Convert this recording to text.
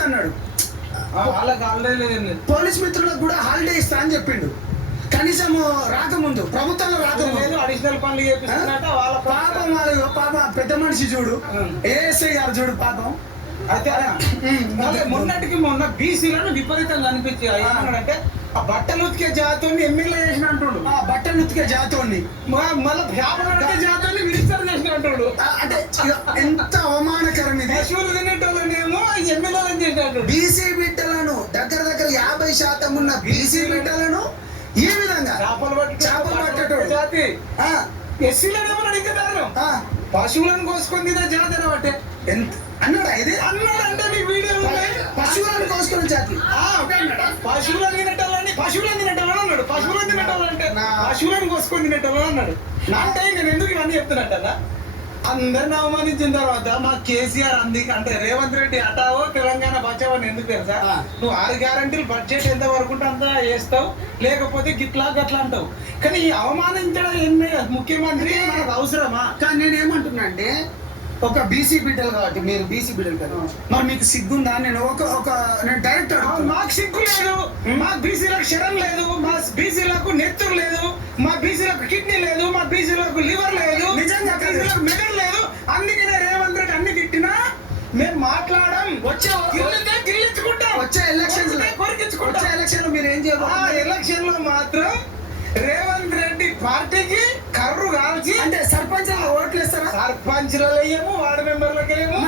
ఇస్తా అన్నాడు. వాళ్ళకి హాలిడే లేదు. పోలీస్ మిత్రులకు కూడా హాలిడే ఇస్తా అని చెప్పిండు. కనీసం రాకముందు, ప్రభుత్వంలో రాకముందు అడిషనల్ పనులు చేపిస్తున్నట్ట వాళ్ళ పాపం. వాళ్ళు పాప పెద్ద మనిషి చూడు, ఏఎస్ఐ గారు చూడు పాపం. అయితే మొన్నటికి మొన్న బీసీలను విపరీతంగా అనిపించి ఏమన్నాడంటే ఆ బట్టలు ఉతికే జాతోని ఎమ్మెల్యే చేసిన అంటుడు. ఆ బట్టలు ఉతికే జాతోని మళ్ళీ వ్యాపారం జాతోని మినిస్టర్ చేసిన అంటుడు. అంటే ఎంత అవమానకరం ఇది. పశువులు తినేటోళ్ళనేమో ఎమ్మెల్యేలను చేసినట్టు. బీసీ బిడ్డలను దగ్గర 50% ఉన్న బీసీ బిడ్డలను ఈ విధంగా చేపలు పట్టేటోడు జాతి ఎస్సీలనేమో అడిగేదారు. పశువులను కోసుకొని తినే జాతి అనబట్టే ఎంత అన్నాడా ఇది? అన్నాడంటే మీ వీడియోలు పశువులను కోసుకునే జాతి. పశువులను తినేటోళ్ళని అన్నాడు. పశువులను తినేటోళ్ళంటే పశువులను కోసుకొని తినేటోళ్ళు అన్నాడు. అంటే నేను ఎందుకు ఇవన్నీ చెప్తున్నట్టా, అందరిని అవమానించిన తర్వాత మా కేసీఆర్ అంటే రేవంత్ రెడ్డి అటావో తెలంగాణ బచావని ఎందుకు తెలుసా? నువ్వు 6 గ్యారంటీలు బడ్జెట్ ఎంత వరకు అంతా వేస్తావు, లేకపోతే గిట్లా గట్లా అంటావు. కానీ ఈ అవమానించడం ఏంటి ముఖ్యమంత్రి మనకు అవసరమా? కానీ నేనేమంటున్నా అంటే, ఒక బీసీ బిడ్డలు కాబట్టి, మీరు బీసీ బిడ్డలు కదా, మరి మీకు సిగ్గుందా? నేను నేను డైరెక్ట్ మాకు సిగ్గు లేదు, మా బీసీలకు శరం లేదు, మా బీసీలకు నెత్తురు లేదు, మా బీసీలకు కిడ్నీ లేదు, మా బీసీలకు లివర్ లేదు, నిజంగా బీసీలకు మెదడు లేదు. అందుకే రేవంత్ రెడ్డి అన్ని తిట్టినా మేము మాట్లాడడం. గిల్లించుకుంటాం. వచ్చే ఎలక్షన్ మీరు ఏం చేయాలి? ఆ ఎలక్షన్ లో మాత్రం రేవంత్ రెడ్డి పార్టీకి కర్రు కాల్చి, అంటే సర్పంచ్ ఓట్లు ఇస్తారా? సర్పంచ్లు వేయము, వార్డు మెంబర్లకు వేయము.